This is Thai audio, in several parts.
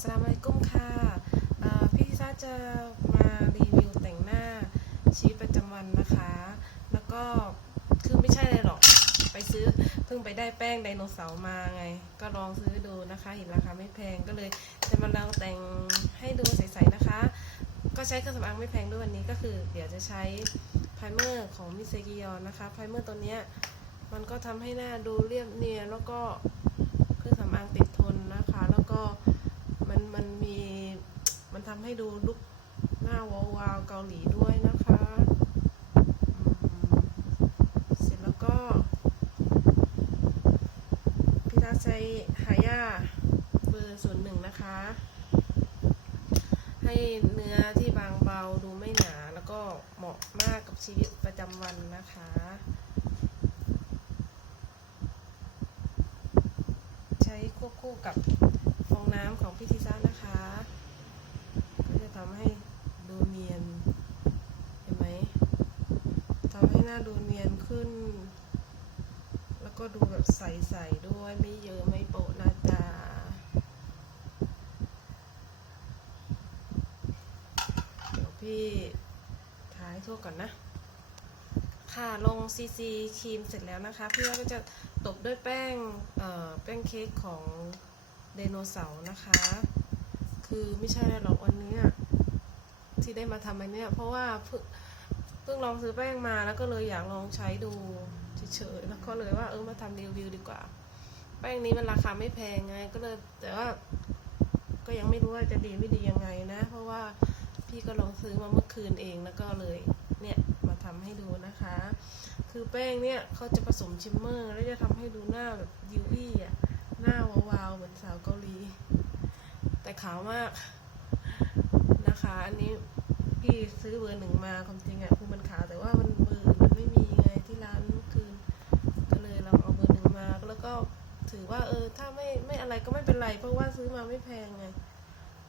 สลามอะลัยกุมค่ะพี่ทิซ่าจะมารีวิวแต่งหน้าชีวิตประจำวันนะคะ แล้วก็คือไม่ใช่เลยหรอกไปซื้อเพิ่งไปได้แป้งไดโนเสาร์มาไง ก็ลองซื้อดูนะคะ เห็นราคาไม่แพงก็เลยจะมาลองแต่งให้ดูใสๆนะคะ ก็ใช้เครื่องสำอางไม่แพงด้วยวันนี้ก็คือ เดี๋ยวจะใช้ไพรเมอร์ของมิเซกิยอนนะคะไพรเมอร์ตัวเนี้ยมันก็ทำให้หน้าดูเรียบเนียนแล้วก็เครื่องสำอางติดทนนะคะ แล้วก็ มันมีมันทำให้ดูลุกหน้าวาวๆเกาหลีด้วยนะคะเสร็จแล้วก็พี่ตาใช้หายาเบอร์ส่วนหนึ่งนะคะ ให้เนื้อที่บางเบาดูไม่หนาแล้วก็เหมาะมากกับชีวิตประจำวันนะคะใช้ควบคู่กับ น้ำของพี่ทิซ่านะคะ ก็จะทำให้ดูเนียน เห็นไหมทำให้หน้าดูเนียนขึ้น แล้วก็ดูแบบใสๆด้วยไม่เยอะไม่โปะนะจ๊ะเดี๋ยวพี่ท้ายทั่วก่อนนะค่ะลงซีซีครีมเสร็จแล้วนะคะ พี่ก็จะตบด้วยแป้งเอ่อแป้งเค้กของ ไดโนเสาร์นะคะ คือไม่ใช่หรอกวันนี้ที่ได้มาทำอันเนี้ยเพราะว่าเพิ่งเพิ่งลองซื้อแป้งมาแล้วก็เลยอยากลองใช้ดูเฉยๆแล้วก็เลยว่าเออมาทำรีวิวดีกว่า แป้งนี้มันราคาไม่แพงไง ก็เลยแต่ว่าก็ยังไม่รู้ว่าจะดีไม่ดียังไงนะ เพราะว่าพี่ก็ลองซื้อมาเมื่อคืนเองแล้วก็เลยเนี่ยมาทำให้ดูนะคะ คือแป้งเนี่ยเขาจะผสมชิมเมอร์ แล้วจะทำให้ดูนวอี้อะหน้าวาวๆเหมือนสาวเกาหลี แต่ ขาวมากนะคะ อันนี้พี่ซื้อเบอร์หนึ่งมาความจริงอะคือมันขาวแต่ว่ามันเบอร์มันไม่มีไงที่ร้านเมื่อคืนก็เลยลองเอาเบอร์หนึ่งมาแล้วก็ถือว่าเออถ้าไม่ไม่อะไรก็ไม่เป็นไร เพราะว่าซื้อมาไม่แพงไง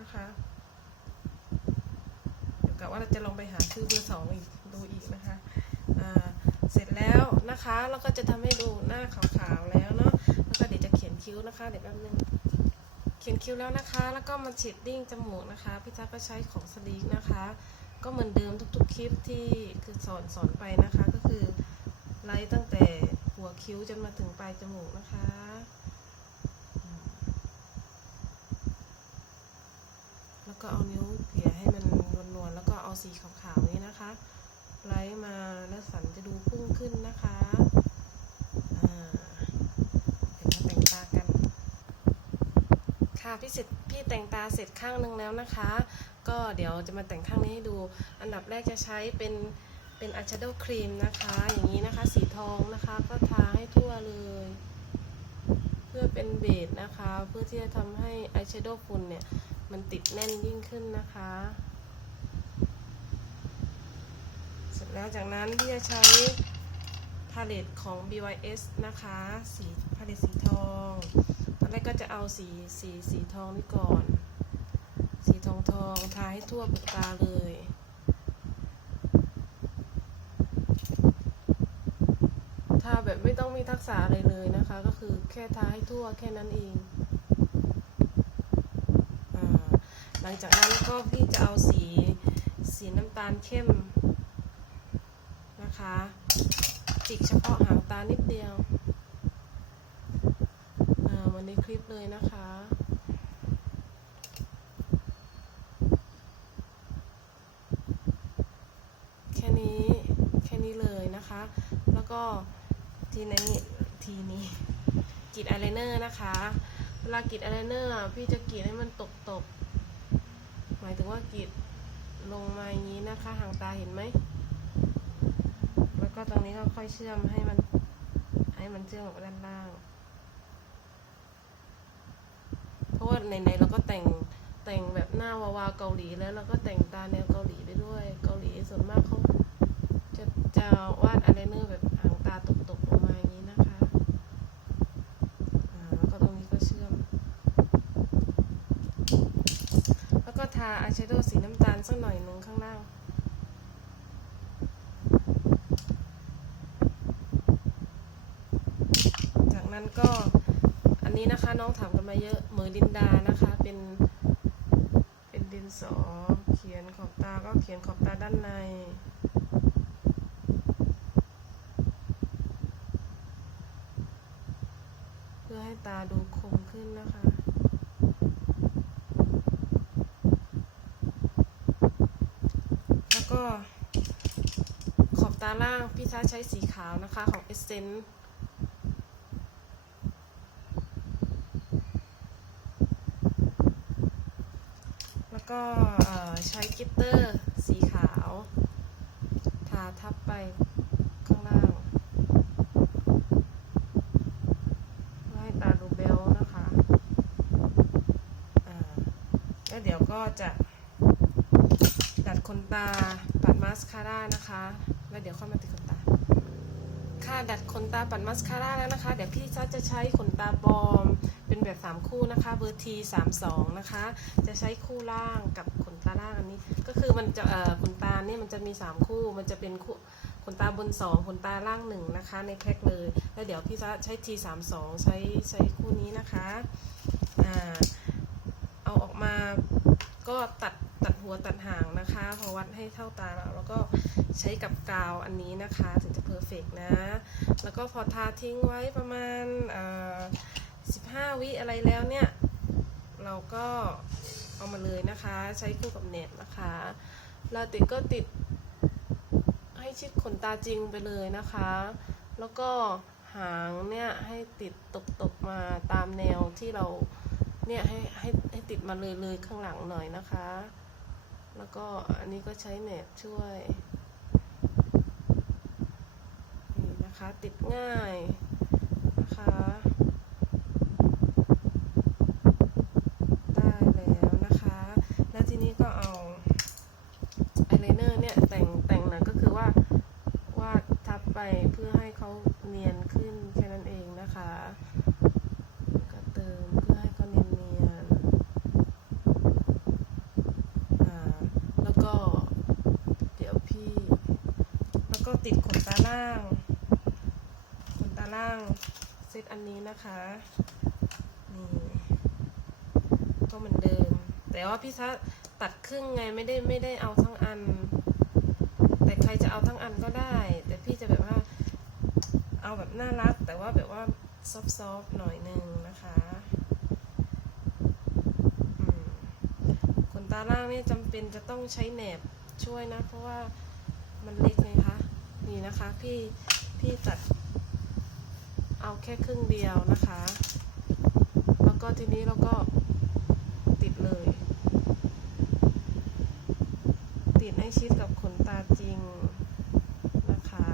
นะคะเดี๋ยวกะว่าเราจะลองไปหาซื้อเบอร์สองอีกดูอีกนะคะอ่าเสร็จแล้วนะคะ แล้วก็จะทำให้ดูหน้าขาวๆแล้วเนาะแล้วก็เดี๋ยวจะเขียนคิ้วนะคะเดี๋ยวแป๊บนึง ขียนคิ้วแล้วนะคะ แล้วก็มาฉีดดิ้งจมูกนะคะ พี่จ๊ะก็ใช้ของสลีกนะคะ ก็เหมือนเดิมทุกๆคลิปที่คือสอนสอนไปนะคะ ก็คือไล่ตั้งแต่หัวคิ้วจนมาถึงปลายจมูกนะคะแล้วก็เอานิ้วเขี่ยให้มันนวลๆแล้วก็เอาสีขาวๆนี้นะคะ ไล่มาแล้วสันจะดูพุ่งขึ้นนะคะอ่าเดี๋ยวมาแต่งตากัน ค่ะ พี่เสร็จพี่แต่งตาเสร็จข้างหนึ่งแล้วนะคะ ก็เดี๋ยวจะมาแต่งข้างนี้ให้ดู อันดับแรกจะใช้เป็นเป็นอายแชโดว์ครีมนะคะ อย่างนี้นะคะสีทองนะคะ ก็ทาให้ทั่วเลย เพื่อเป็นเบสนะคะ เพื่อที่จะทำให้อายแชโดว์ฝุ่นเนี่ย มันติดแน่นยิ่งขึ้นนะคะ เสร็จแล้วจากนั้นพี่จะใช้พาเลตของ BYS นะคะ สีพาเลตสีทอง แรกก็จะเอาสีสีสีทองนี่ก่อน สีทองทองทาให้ทั่วเปลือกตาเลยทาแบบไม่ต้องมีทักษะอะไรเลยนะคะ ก็คือแค่ทาให้ทั่วแค่นั้นเองอหลังจากนั้นก็พี่จะเอาสีสีน้ำตาลเข้มนะคะ จิกเฉพาะหางตานิดเดียว อ่าวันนี้คลิปเลยนะคะ แค่นี้แค่นี้เลยนะคะ แล้วก็ทีนี้ทีนี้กรีดอายไลเนอร์นะคะ เวลากรีดอายไลเนอร์พี่จะกรีดให้มันตกตกหมายถึงว่ากรีดลงมาอย่างนี้นะคะหางตาเห็นไหม แล้วก็ตรงนี้ก็ค่อยเชื่อมให้มัน ให้มันเชื่อมกับด้านล่าง เพ ราะว่าไหนๆเราก็แต่งแต่งแบบหน้าวาวาเกาหลีแล้วเราก็แต่งตาแนวเกาหลีไปด้วย เกาหลีส่วนมากเขาจะจะวาดอะไรเนอร์แบบหางตาตกๆลงมาอย่างนี้นะคะอ่าแล้วก็ตรงนี้ก็เชื่อม แล้วก็ทาอายแชโดว์สีน้ำตาลสักหน่อยหนึ่งข้างล่างจากนั้นก็ น้องถามกันมาเยอะเหมือลินดานะคะเป็นเป็นดินสอเขียนขอบตาก็เขียนขอบตาด้านในเพื่อให้ตาดูคมขึ้นนะคะแล้วก็ขอบตาล่างพี่ท้าใช้สีขาวนะคะของเอสเซนต์ แล้วก็ใช้กิตเตอร์สีขาว ทาทับไปข้างล่างให้ตาดูเบลนะคะแล้วเดี๋ยวก็จะดัดขนตาปัดมาสคาร่านะคะ แล้วเดี๋ยวค่อยมาติดขน ค่ะดัดขนตาปัดมาสคาร่าแล้วนะคะ เดี๋ยวพี่จะจะใช้ขนตาปลอม เป็นแบบ 3 คู่นะคะ เบอร์ที32นะคะ จะใช้คู่ล่างกับขนตาล่างอันนี้ ก็คือมันจะเอ่อขนตาเนี่ยมันจะมี 3 คู่ มันจะเป็นคู่ขนตาบน 2ขนตาล่าง 1 นะคะ ในแพ็คเลย แล้วเดี๋ยวพี่จะใช้ T32 ใช้ใช้คู่นี้นะคะอ่าเอาออกมาก็ตัดตัดหัวตัดหางนะคะ พอวัดให้เท่าตาแล้วแล้วก็ใช้กับกาวอันนี้นะคะถึงจะ เฟกนะ แล้วก็พอทาทิ้งไว้ประมาณเอ่อ15วิอะไรแล้วเนี่ย เราก็เอามาเลยนะคะ ใช้คู่กับเน็ตนะคะเราติดก็ติดให้ชิดขนตาจริงไปเลยนะคะ แล้วก็หางเนี่ยให้ติดตกตกๆมาตามแนวที่เราเนี่ยให้ให้ให้ติดมาเลยเลยข้างหลังหน่อยนะคะ แล้วก็อันนี้ก็ใช้เน็ตช่วย นี่ะคะ ติดง่ายนะคะได้แล้วนะคะ แล้วทีนี้ก็เอาอายไลเนอร์เนี่ยแต่งแต่งหนะก็คือว่าวาดทับไปเพื่อให้เขาเนียนขึ้นแค่นั้นเองนะคะแล้วก็เติมเพื่อให้เขาเนียนเนียนๆอ่าแล้วก็เดี๋ยวพี่ แล้วก็ติดขนตาล่าง ขนตาล่างเซต อันนี้นะคะนี่ก็เหมือนเดิม แต่ว่าพี่ซะตัดครึ่งไงไม่ได้ไม่ได้เอาทั้งอัน แต่ใครจะเอาทั้งอันก็ได้ แต่พี่จะแบบว่า เอาแบบน่ารัก แต่ว่าแบบว่าซอฟๆหน่อยหนึ่งนะคะขนตาล่างนี่จำเป็นจะต้องใช้แหนบช่วยนะ เพราะว่ามันเล็กไงคะนี่นะคะ พี่พี่ตัด เอาแค่ครึ่งเดียวนะคะ แล้วก็ทีนี้เราก็ติดเลย ติดให้ชิดกับขนตาจริงนะคะ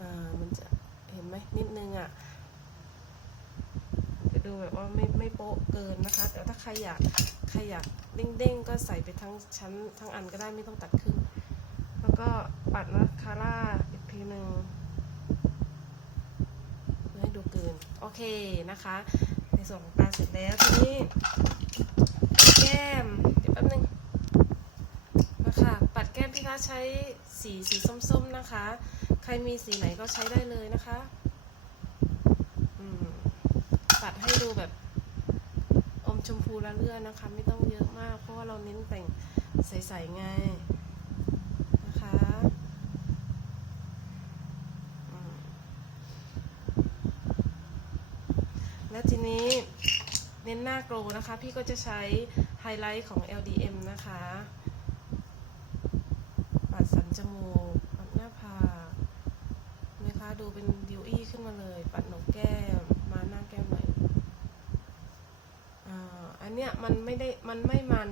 อ่ามันจะเห็นไหมนิดนึงอะ่ะจะดูแบบว่าไม่ไม่โป๊ะเกินนะคะ แต่ถ้าใครอยากใครอยากเด้งๆก็ใส่ไปทั้งชั้นทั้งอันก็ได้ไม่ต้องตัดครึ่งแล้วก็ปัดมาคาร่าอีกทีหนึ่ง เพื่อให้ดูเกิน โอเคนะคะ ในส่วนของตาเสร็จแล้วทีนี้แก้มเดี๋ยวแป๊บนึงนะคะปัดแก้มพี่คะใช้สีสีส้มๆนะคะ ใครมีสีไหนก็ใช้ได้เลยนะคะปัดให้ดูแบบอมชมพูละเลื่อนนะคะ ไม่ต้องเยอะมาก เพราะว่าเราเน้นแต่งใสๆไงนะคะอืม แล้วที นี้เน้นหน้าโกลว์นะคะ พี่ก็จะใช้ไฮไลท์ของ LDM นะคะปัดสันจมูกปัดหน้าผากนะคะดูเป็นดิวอี้ขึ้นมาเลย ปัดหนกแก้ม มาหน้าแก้มหน่อยอ่าอันเนี้ยมันไม่ได้ มันไม่มัน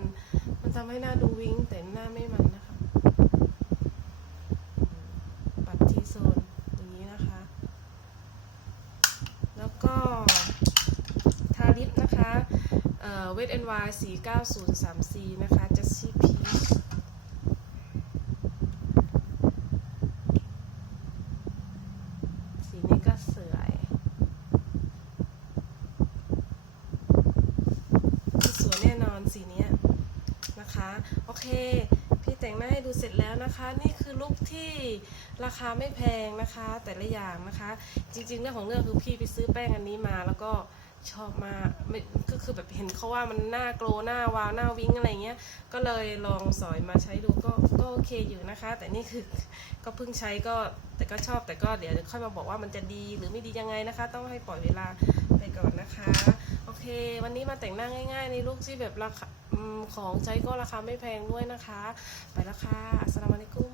มันทำให้หน้าดูวิ้งแต่หน้าไม่มันนะคะอืมปัดทีโซนอย่างนี้นะคะ แล้วก็ ทาลิปนะคะ เอ่อ Wet n Y 49034นะคะ Jessie Peach สีนี้ก็สวยสวยแน่นอนสีนี้นะคะ โอเค พี่แต่งหน้าให้ดูเสร็จแล้วนะคะ นี่คือลุคที่ราคาไม่แพงนะคะ แต่ละอย่างนะคะ จริงๆเรื่องของเรื่องคือพี่ไปซื้อแป้งอันนี้มาแล้วก็ ชอบมากไม่ก็คือแบบเห็นเขาว่ามันหน้าโกลหน้าวาวหน้าวิ้งอะไรเงี้ย ก็เลยลองสอยมาใช้ดูก็ก็โอเคอยู่นะคะ แต่นี่คือก็เพิ่งใช้ก็แต่ก็ชอบแต่ก็เดี๋ยวค่อยมาบอกว่ามันจะดีหรือไม่ดียังไงนะคะ ต้องให้ปล่อยเวลาไปก่อนนะคะ โอเค วันนี้มาแต่งหน้าง่าย ๆ ในลูกที่แบบราคาของใช้ก็ราคาไม่แพงด้วยนะคะ ไปล้วค่ะอัสสลามุอะลัยกุม